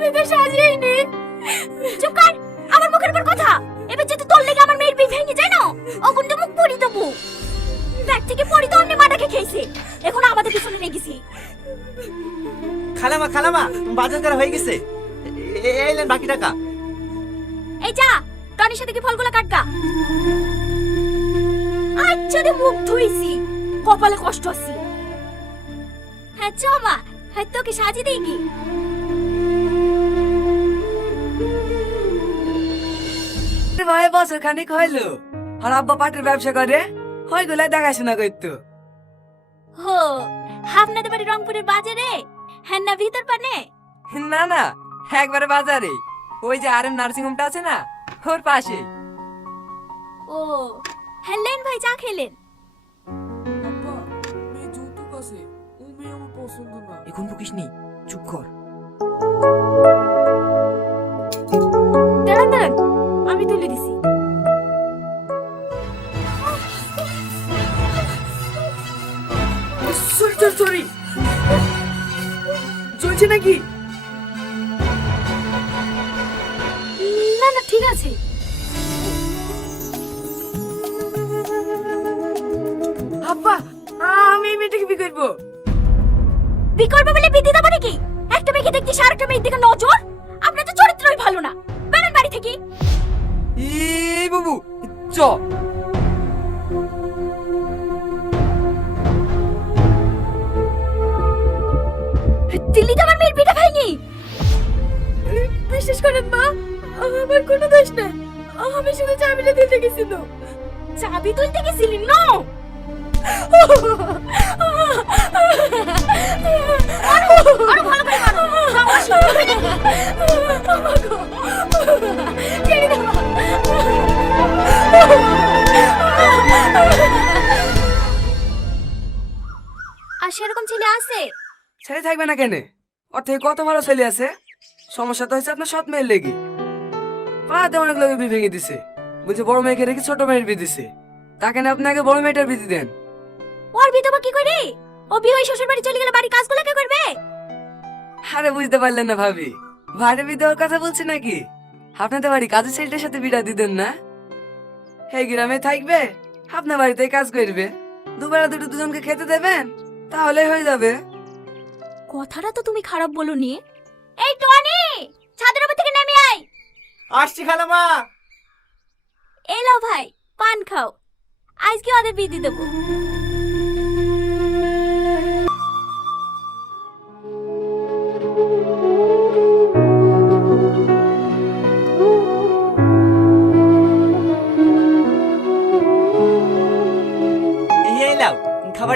আমি তো সাজিয়েই চুপ কর আমার মুখের উপর কথা। এবার যদি তোর লেগে আমার মেয়ের বিয়ে ভেঙে যায় না অগুন তো মুখ পড়ি দেবো। ব্যাগ থেকে পড়ি তো অমনি মাটাকে খেয়েছে। এখন আমাদের পিছনে লেগেছি খালামা খালামা বাজার করা হয়ে গেছে। এই বাকি টাকা। এই যা টনির সাথে কি ফলগুলো কাটগা? আচ্ছা রে মুখ ধুইছি কপালে কষ্ট আছে। হ্যাঁ চ মা হ্যাঁ তোকে সাজিয়ে দিই কি ভাই বছর খানিক হইল আর আব্বা পাটের ব্যবসা করে ওইগুলা দেখাশোনা করতো। হো আপনাদের বাড়ি রংপুরের বাজারে? হ্যাঁ না ভিতর পানে? না না একবারে বাজারে। ওই যে আর এম নার্সিং হোমটা আছে না ওর পাশে। ও হ্যাঁ লেন ভাই চা খেলেন আব্বা মেয়ে যৌতুক আছে ও মেয়ে আমার পছন্দ না। এখন বকিস নি চুপ কর। দাঁড়ান দাঁড়ান। আমি তুলে দিছি। Sorry sorry sorry. চলছে নাকি? না না ঠিক আছে। আব্বা আমি এই মেয়েটাকে বিয়ে করব। বলে একটা মেয়েকে দেখতে আর একটা মেয়ের দিকে নজর? আপনার তো চরিত্রই ভালো না। বেড়ান বাড়ি থেকে। এই বাবু চ দিল্লিতে আমার মেয়ের পিঠা খাইনি বিশ্বাস করেন মা আমার কোনো দোষ নাই আমি শুধু চাবিটা দিতে গেছিল চাবি তুলতে গেছিলি না আরও আরও ভালো করে মারো আর সেরকম ছেলে আছে? ছেলে থাকবে না কেন? ওর থেকে কত ভালো ছেলে আছে? সমস্যা তো হচ্ছে আপনার সৎ মেয়ের লেগে। পাড়াতে অনেক লোকে বিয়ে ভেঙে দিছে। বলছে বড় মেয়েকে রেখে ছোট মেয়ের বিয়ে দিছে। তাকে না আপনাকে বড় মেয়েটার বিয়ে দেন। ওর বিধবা কি করে? ও বিয়ে হয়ে শ্বশুর বাড়ি চলে গেলে বাড়ির কাজগুলো কে করবে? আরে বুঝতে পারলেন না ভাবি। ভাড়ে বিয়ে দেওয়ার কথা বলছে নাকি? আপনাদের বাড়ি কাজের ছেলেটার সাথে বিড়া দিতেন না? এই গ্রামে থাকবে আপনার বাড়িতে কাজ করবে। দুবেলা দুটো দুজনকে খেতে দেবেন তাহলে হয়ে যাবে। কথাটা তো তুমি খারাপ বলো নি। এই টনি ছাদের উপর থেকে নেমে আয়। আসছি খালামা। এলো ভাই পান খাও। আজকে ওদের বিদি দিয়ে দেবো।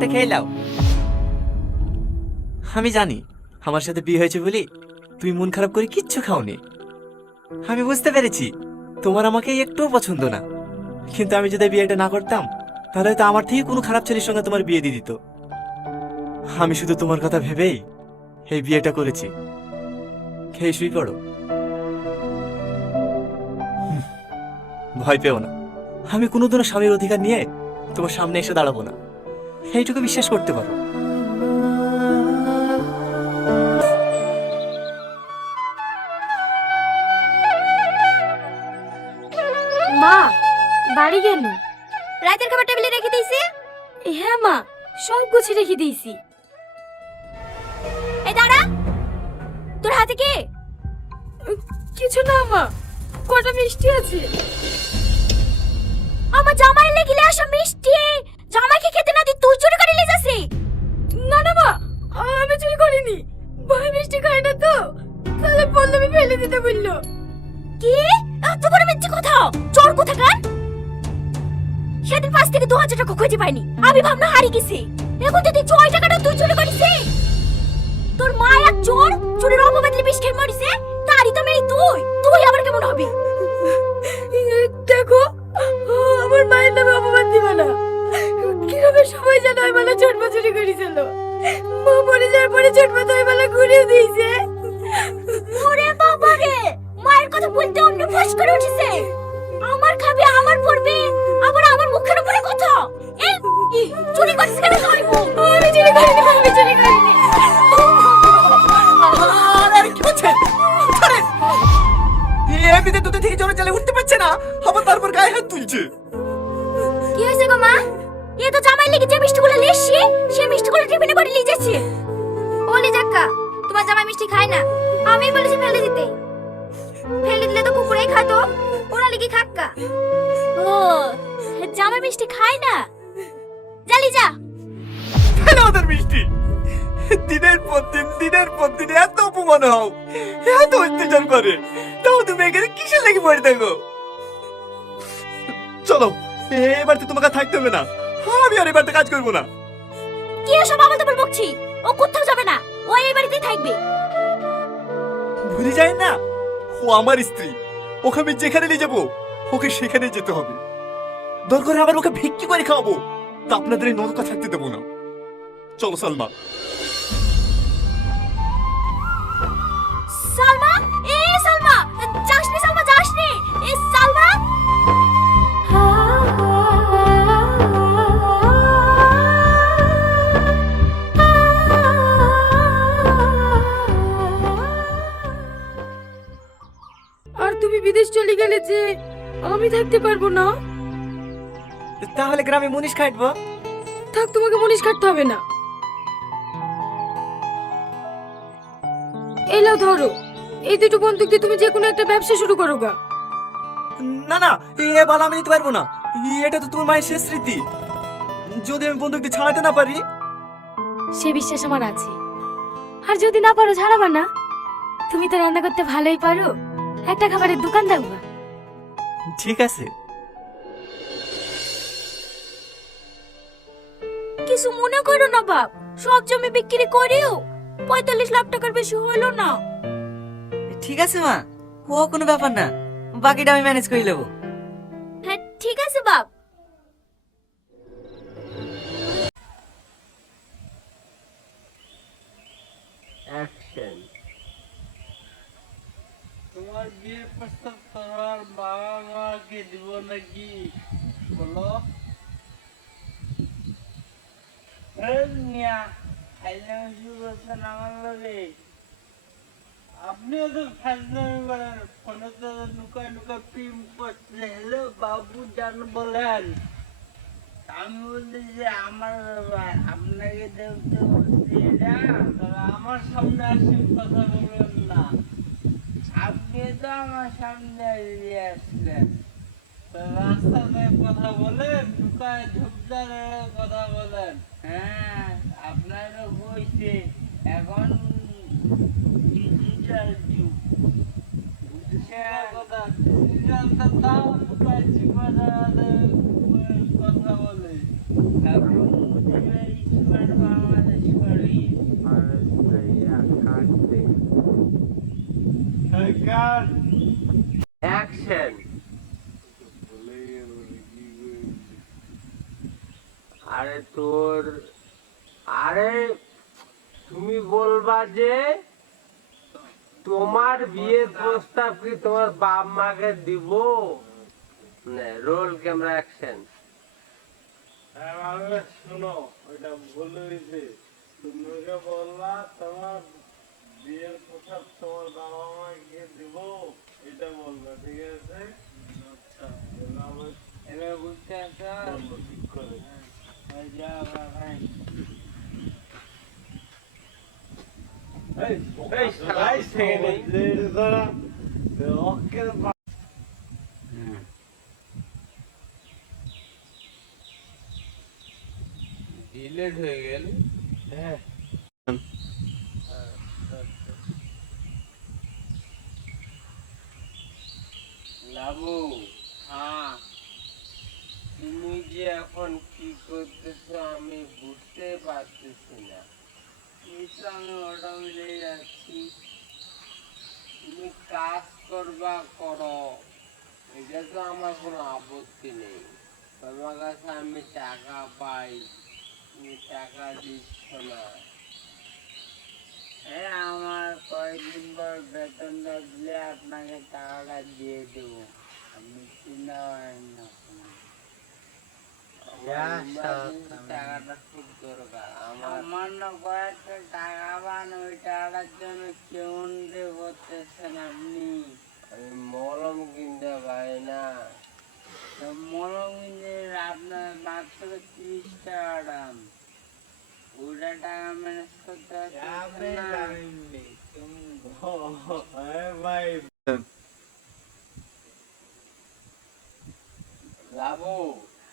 খাবারটা খেয়ে লাও আমি জানি, আমার সাথে বিয়ে হয়েছে বলি তুমি মন খারাপ করে কিচ্ছু খাওনি। আমি বুঝতে পেরেছি, তোমার আমাকে একটুও পছন্দ না। কিন্তু আমি যদি বিয়েটা না করতাম, তাহলে হয়তো আমার থেকে কোনো খারাপ ছেলের সঙ্গে তোমার বিয়ে দিয়ে দিত। আমি শুধু তোমার কথা ভেবেই এই বিয়েটা করেছি। খেয়ে শুই পড়ো। ভয় পেও না। আমি কোনোদিনও স্বামীর অধিকার নিয়ে তোমার সামনে এসে দাঁড়াবো না। এইটুকু বিশ্বাস করতে পারো। মা বাড়ি গেল রাতের খাবার টেবিলে রেখে দিয়েছি? হ্যাঁ মা সব গুছিয়ে রেখে দিয়েছি। এই দাঁড়া। তোর হাতে কি? কিছু না মা কটা মিষ্টি আছে। আমার জামাই লেগিলে আসা মিষ্টি। জামাইকে খেতে না দি তুই চুরি করে নিয়ে যাসি? না না মা আমি চুরি করিনি। ভাই মিষ্টি খায় না তো। তাহলে পল্লবী ফেলে দিতে বলল। কি? এত করে মিথ্যে কথা। চোর কোথাকার? সেদিন পাঁচ থেকে দু হাজার টাকা খুঁজে পাইনি। আমি ভাবনা হারিয়ে গেছি। এখন যদি ছয় টাকাটা তুই চুরি করিস। খায় না। জালি যা। ওদের মিষ্টি? দিনের পর দিন দিনের পর দিন এত অপমান হও এত অত্যাচার করে। তাও তুমি এখানে কিসের লেগে পড়ে থাকো? চলো এবার তো তোমাকে থাকতে হবে না। আমি আর এবার কাজ করব না। কি এসব? আবল তাবল বকছি। ও কোথাও যাবে না। ও এই বাড়িতেই থাকবে। ভুলে যায় না? ও আমার স্ত্রী। ওকে আমি যেখানে নিয়ে যাব ওকে সেখানে যেতে হবে। দরকার আবার ওকে ভিক্ষি করে খাওয়াবো। তা আপনাদের এই নৌকা থাকতে দেবো না। চলো সালমা। সালমা? এ সালমা! যাসনি সালমা যাসনি! এ সালমা! আর তুমি বিদেশ চলে গেলে যে আমি থাকতে পারব না। তাহলে গ্রামে মুনিশ খাটবো? থাক তোমাকে মুনিশ কাটতে হবে না। এই এলাও ধরো। এই দুটো বন্দুক দিয়ে তুমি যে কোনো একটা ব্যবসা শুরু করো গা। না না এ বালা আমি নিতে পারব না। এটা তো তোমার মায়ের শেষ স্মৃতি। যদি আমি বন্দুক দিয়ে ছাড়াতে না পারি? সে বিশ্বাস আমার আছে। আর যদি না পারো ছাড়াবা না। তুমি তো রান্না করতে ভালোই পারো। একটা খাবারের দোকান দাও ঠিক আছে। কিছু মনে করো না বাপ। সব জমি বিক্রি করেও পঁয়তাল্লিশ লাখ টাকার বেশি হলো না। ঠিক আছে মা ও কোনো ব্যাপার না বাকিটা আমি ম্যানেজ করে নেব। হ্যাঁ ঠিক আছে বাপ। অ্যাকশন তোমার বিয়ের প্রস্তাব তোমার বাবা মাকে দিব নাকি? বলো এই মিয়া, ফাইজলামি শুরু করছেন আমার লগে। আপনিও তো ফোনে তো নুকায় নুকায় প্রেম করছে হ্যালো বাবু জান বলেন। আমি বলছি যে আমার আপনাকে দেখতে বলছি আমার সামনে আসি কথা বলবেন না। আপনি তো আমার সামনে এগিয়ে আসলেন। রাস্তাতে কথা বলেন ঢুকায় ঢুকদারে কথা বলেন। হ্যাঁ আপনারও হয়েছে। এখন ডিজিটাল যুগ। বুঝছেন কথা। তাও কথা বলে। তারপর বাংলাদেশ করি। মানুষ করিয়া কাটতে অ্যাকশন আরে তোর আরে তুমি বলবা যে তোমার বিয়ের প্রস্তাব কি তোমার বাপ মাকে দিব? রোল ক্যামেরা অ্যাকশন শোনো ওইটা ভুল হয়েছে। বলবা তোমার বিয়ের প্রস্তাব তোমার বাবা মাকে দিব এটা বলবা ঠিক আছে? আচ্ছা এবার বুঝতে আসো ঠিক করে। যা ভাই এই সবাই সেনে ওকে ডিলেট হয়ে গেল হ্যাঁ লাবু হ্যাঁ তুমি যে এখন কি করতেছো আমি বুঝতে পারতেছি না আমি মিলে যাচ্ছি তুমি কাজ করবা, করো। এটা তো আমার কোনো আপত্তি নেই। তোমার কাছে আমি টাকা পাই। তুমি টাকা দিচ্ছ না। হ্যাঁ আমার কয়েকদিন পর বেতনটা দিলে আপনাকে টাকাটা দিয়ে দেবো। আপনি চিন্তা করেন না কোনো। আমার টাকাটা খুব দরকার আমার সামান্য কয়েকটা টাকা পান ওই টাকাটার জন্য কেমন করতেছেন আপনি। আমি মলম কিনতে পারি না। তো মনোরঞ্জনের আপনার মাত্র তিরিশ টাকা দাম। ওটা টাকা ম্যানেজ করতে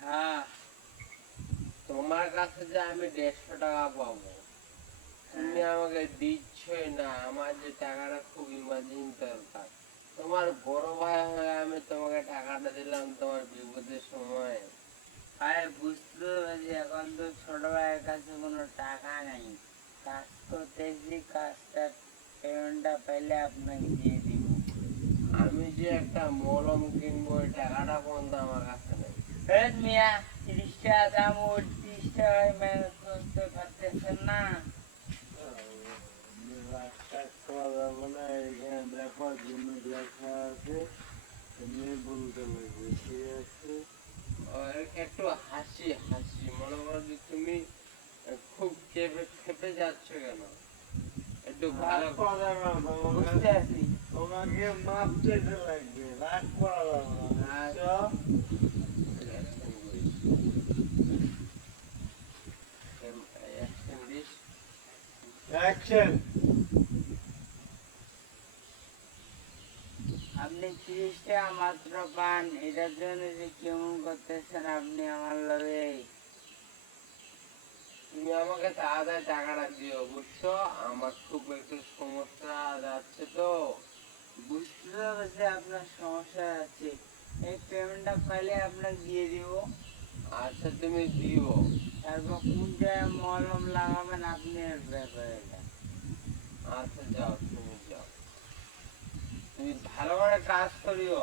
হ্যাঁ। তোমার কাছে যে আমি দেড়শো টাকা পাবো, তুমি আমাকে দিচ্ছই না। আমার যে টাকাটা খুব ইমার্জেন্সি দরকার। তোমার বড় ভাই হয়ে আমি তোমাকে টাকাটা দিলাম তোমার বিপদের সময়। আরে বুঝতে পারছি, এখন তো ছোট ভাইয়ের কাছে কোনো টাকা নেই। কাজ করতেছি, কাজটা পেমেন্টটা পেলে আপনাকে দিয়ে দিব। আমি যে একটা মলম কিনবো ওই টাকাটা পর্যন্ত আমার কাছে নেই। মিয়া, তিরিশ টাকা দাম ও তিরিশ ম্যানেজ করতে পারতেছেন না একটু হাসি হাসি মনে করো যে তুমি খুব কেঁপে খেপে যাচ্ছ কেন? একটু ভালো বুঝতে আছি তোমাকে মাপ দিতে লাগবে রাগ করা যাবে না বুঝছ? Action! আপনি তিরিশ টাকা মাত্র পান এটার জন্য যে কেমন করতেছেন আপনি আমার লগে। তুমি আমাকে তাড়াতাড়ি টাকাটা দিও বুঝছ? আমার খুব একটু সমস্যা যাচ্ছে তো। বুঝতে পারছি আপনার সমস্যা আছে এই পেমেন্টটা পাইলে আপনাকে দিয়ে দিব। আচ্ছা তুমি দিও। তারপর কোন জায়গায় মলম লাগাবেন আপনি ব্যাপারে। আচ্ছা যাও তুমি যাও তুমি ভালো করে কাজ করিও